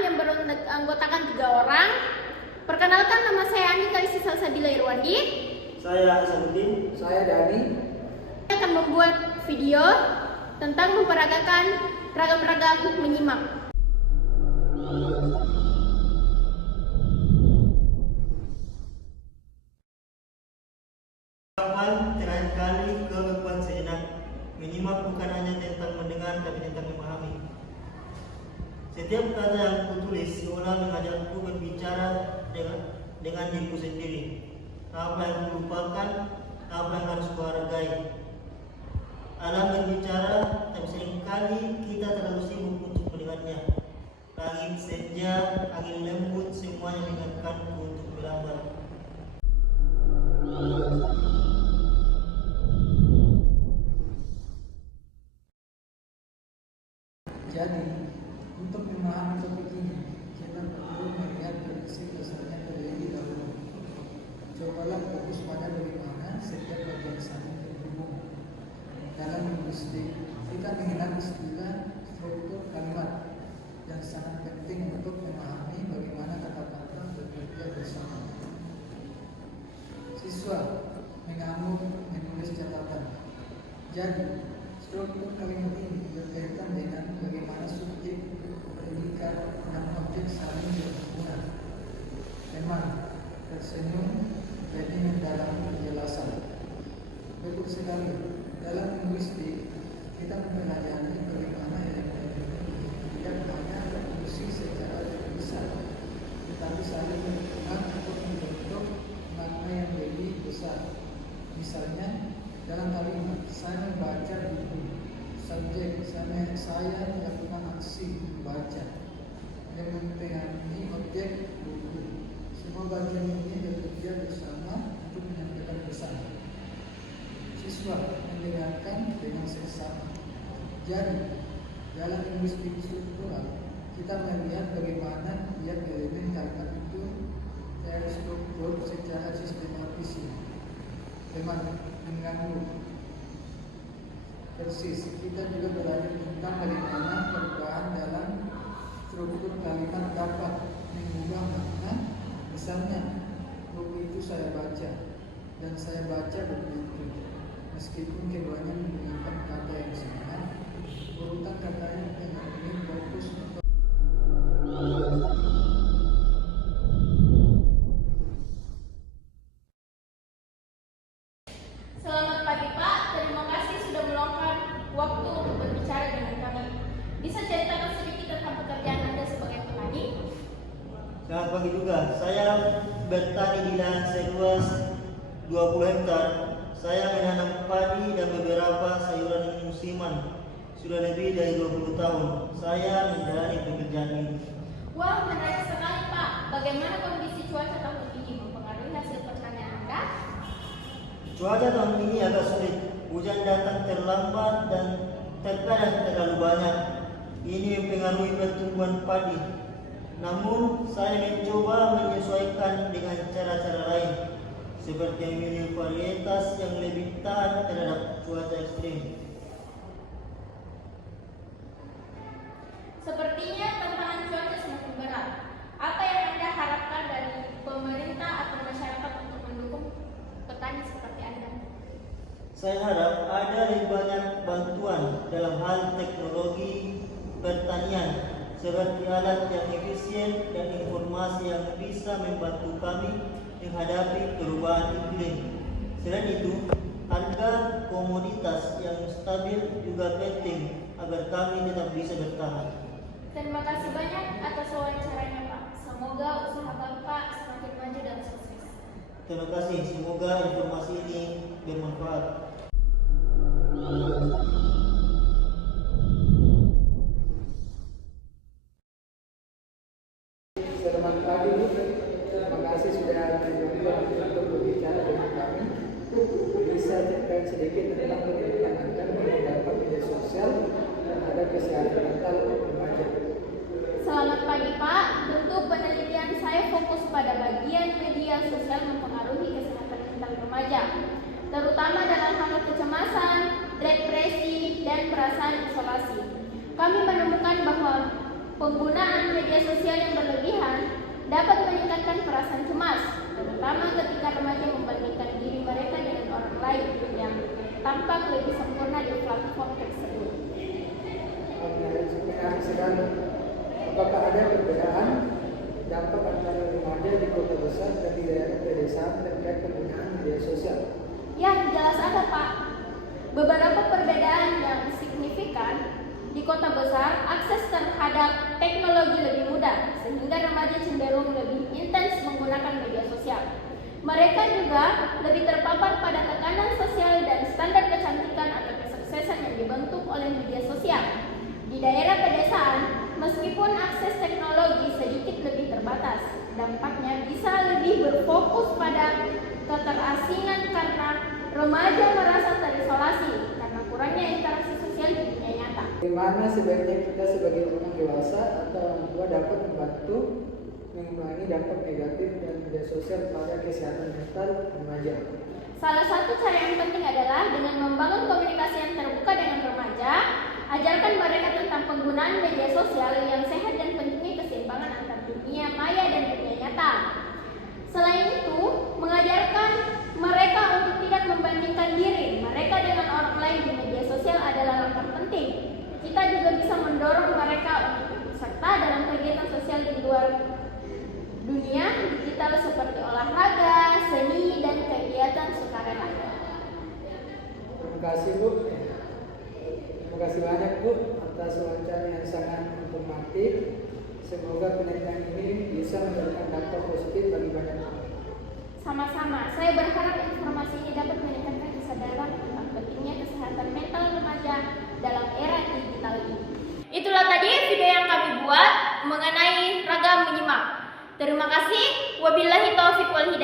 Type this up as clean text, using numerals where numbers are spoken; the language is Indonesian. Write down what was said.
yang beranggotakan 3 orang. Perkenalkan, nama saya Anika Isi Salsabila Irwandi. Saya Hasanuddin. Saya Dani. Saya akan membuat video tentang memperagakan ragam-ragam menyimak. Terakhir kali ke berbuat sejenak. Menyimak bukan hanya tentang mendengar, tapi tentang memahami. Setiap kata yang kutulis seolah mengajakku berbicara dengan diriku sendiri. Apa yang kulupakan, apa yang harus kuhargai. Alam berbicara, tapi seringkali kita terlalu sibuk untuk mendengarnya. Langit, senja, angin lembut, semuanya mengingatkanku untuk melambat. Jadi, untuk memahami topik ini, kita perlu melihat prinsip dasarnya terlebih dahulu. Cobalah fokus pada bagaimana setiap bagian saling terhubung. Dalam linguistik, kita mengenal istilah struktur kalimat yang sangat penting untuk memahami bagaimana kata-kata bekerja bersama. Siswa mengambil menulis catatan. Jadi, struktur kalimat ini berkaitan dengan bagaimana subjek, predikat, dan objek saling berhubungan. Teman tersenyum jadi mendalami penjelasan. Betul sekali, dalam linguistik kita mempelajari bagaimana elemen ini tidak hanya berfungsi secara terpisah, tetapi saling berhubungan untuk membentuk makna yang lebih besar. Misalnya, dalam kalimat saya membaca buku, subjek saya melakukan aksi membaca, dan mempengaruhi objek buku. Semua bagian ini bekerja bersama untuk menyampaikan pesan. Siswa mendengarkan dengan seksama. Jadi, dalam linguistik struktural, kita melihat bagaimana tiap elemen kalimat itu terstruktur secara sistematis. Teman mengganggu. Persis, kita juga belajar tentang bagaimana perubahan dalam struktur kalimat dapat mengubah makna. Misalnya, buku itu saya baca, dan saya baca buku itu. Meskipun keduanya menggunakan kata yang sama, urutan katanya dengan ini fokus untuk Selamat pagi Pak, terima kasih sudah meluangkan waktu untuk berbicara dengan kami. Bisa ceritakan sedikit tentang pekerjaan Anda sebagai petani? Selamat pagi juga. Saya bertani di lahan seluas 20 hektar. Saya menanam padi dan beberapa sayuran musiman. Sudah lebih dari 20 tahun saya menjalani pekerjaan ini. Wah, menarik sekali Pak. Bagaimana kondisi cuaca tahun ini mempengaruhi hasil pertanian Anda? Cuaca tahun ini agak sulit. Hujan datang terlambat dan terkadang terlalu banyak. Ini mempengaruhi pertumbuhan padi. Namun, saya mencoba menyesuaikan dengan cara-cara lain, seperti memilih varietas yang lebih tahan terhadap cuaca ekstrim. Sepertinya tantangan cuaca semakin berat. Apa yang Anda harapkan dari pemerintah atau masyarakat untuk mendukung petani seperti Anda? Saya harap ada lebih banyak bantuan dalam hal teknologi pertanian, seperti alat yang efisien dan informasi yang bisa membantu kami menghadapi perubahan iklim. Selain itu, harga komoditas yang stabil juga penting agar kami tetap bisa bertahan. Terima kasih banyak atas wawancaranya Pak. Semoga usaha Bapak semakin maju dan sukses. Terima kasih, semoga informasi ini bermanfaat. Selamat pagi, Bu. Terima kasih sudah berjumpa untuk berbicara dengan kami. Bisa ceritakan sedikit tentang pendidikan Anda mendapat media sosial terhadap kesehatan mental remaja. Selamat pagi Pak. Tentu penelitian saya fokus pada bagian media sosial mempengaruhi kesehatan mental remaja, terutama dalam hal kecemasan, depresi, dan perasaan isolasi. Kami menemukan bahwa Penggunaan media sosial yang berlebihan dapat meningkatkan perasaan cemas, terutama ketika remaja membandingkan diri mereka dengan orang lain yang tampak lebih sempurna di platform tersebut. Pertanyaan sekarang, apakah ada perbedaan dampak antara remaja di kota besar dan di daerah pedesaan terkait penggunaan media sosial? Ya, jelas ada Pak. Beberapa perbedaan yang signifikan. Di kota besar, akses terhadap teknologi lebih mudah, sehingga remaja cenderung lebih intens menggunakan media sosial. Mereka juga lebih terpapar pada tekanan sosial dan standar kecantikan atau kesuksesan yang dibentuk oleh media sosial. Di daerah pedesaan, meskipun akses teknologi sedikit lebih terbatas, dampaknya bisa lebih berfokus pada keterasingan karena remaja merasa terisolasi karena kurangnya interaksi sosial di dunia nyata. Bagaimana sebaiknya kita sebagai orang dewasa atau orang tua dapat membantu mengurangi dampak negatif dan media sosial pada kesehatan mental remaja? Salah satu cara yang penting adalah dengan membangun komunikasi yang terbuka dengan remaja. Ajarkan mereka tentang penggunaan media sosial yang sehat dan pentingnya keseimbangan antara dunia maya dan dunia nyata. Selain itu, mengajarkan mereka untuk tidak membandingkan diri mereka dengan orang lain di media sosial adalah langkah penting. Kita juga bisa mendorong mereka untuk ikut serta dalam kegiatan sosial di luar dunia digital seperti olahraga, seni, dan kegiatan sukarela. Terima kasih Bu. Terima kasih banyak Bu atas wawancara yang sangat informatif. Semoga penelitian ini bisa memberikan dampak positif bagi banyak orang. Sama-sama, saya berharap informasi ini dapat meningkatkan kesadaran tentang pentingnya kesehatan mental remaja dalam era digital ini. Itulah tadi video yang kami buat mengenai ragam menyimak. Terima kasih. Wabillahi taufiq wal hidayah.